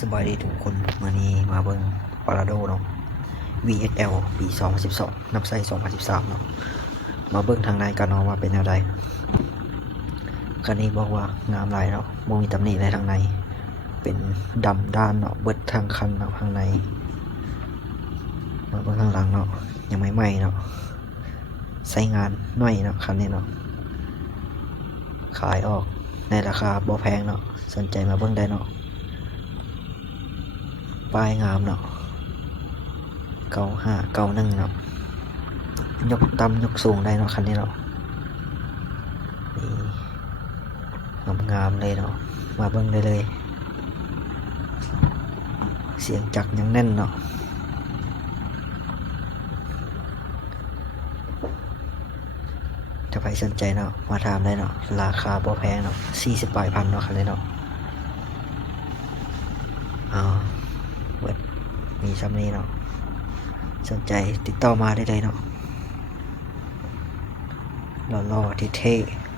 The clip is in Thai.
สบายดีทุกคนวันนี้มาเบิ่งปาราโดเนาะ VSL ปี 2012นับใส่2013เนาะมาเบิ่งทางในกันเนาะว่าเป็นแนวใดคันนี้บอกว่างามหลายเนาะบ่มีตำหนิอะไรทางในเป็นดำด้านเนาะเบิดทางคันเนาะข้างในมาเบิ่งข้างหลังเนาะยังไม่ใหม่เนาะใช้งานน้อยเนาะคันนี้เนาะขายออกในราคาบ่แพงเนาะสนใจมาเบิ่งได้เนาะป้ายงามเนาะ9591เนาะยกต่ำยกสูงได้เนาะคันนี้เนาะนี่งามๆเลยเนาะมาเบิ่งได้เลยเสียงจักรยังแน่นเนาะถ้าใครสนใจเนาะมาถามได้เนาะราคาบ่แพงเนาะ40 ปลายพันเนาะคันนี้เนาะเบิดมีซ้ำนี้เนาะสนใจติดต่อมาได้เลยเนาะหล่อๆเท่ๆ